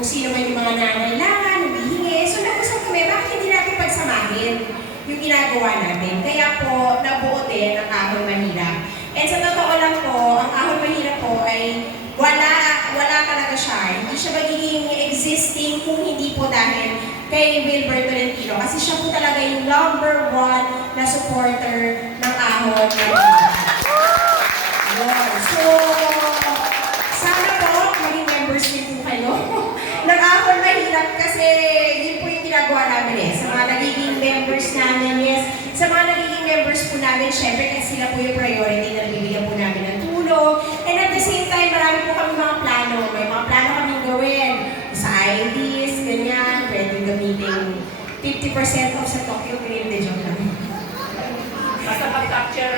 kung sino man yung mga nangailangan, humihingi. So nag-usap kami, bakit hindi natin pagsamahin yung ginagawa natin? Kaya po, nabuo din ang Ahon Mahirap. And sa totoo lang po, ang Ahon Mahirap po ay wala talaga siya. Hindi siya magiging existing kung hindi po dahil kay Wilbert Tolentino. Kasi siya po talaga yung #1 na supporter ng Ahon Mahirap. So, sana po, maging members din po kayo ng Ahon Mahirap kasi yun po yung ginagawa namin Sa mga nagiging members namin, sa mga nagiging members po namin, syempre kasi sila po yung priority na nabibigyan po namin ng tulong. And at the same time, marami po kami mga plano. May mga plano kaming gawin sa IDs, ganyan, pwedeng gamitin 50% off sa Tokyo Green, de joke lang. Basta pag-capture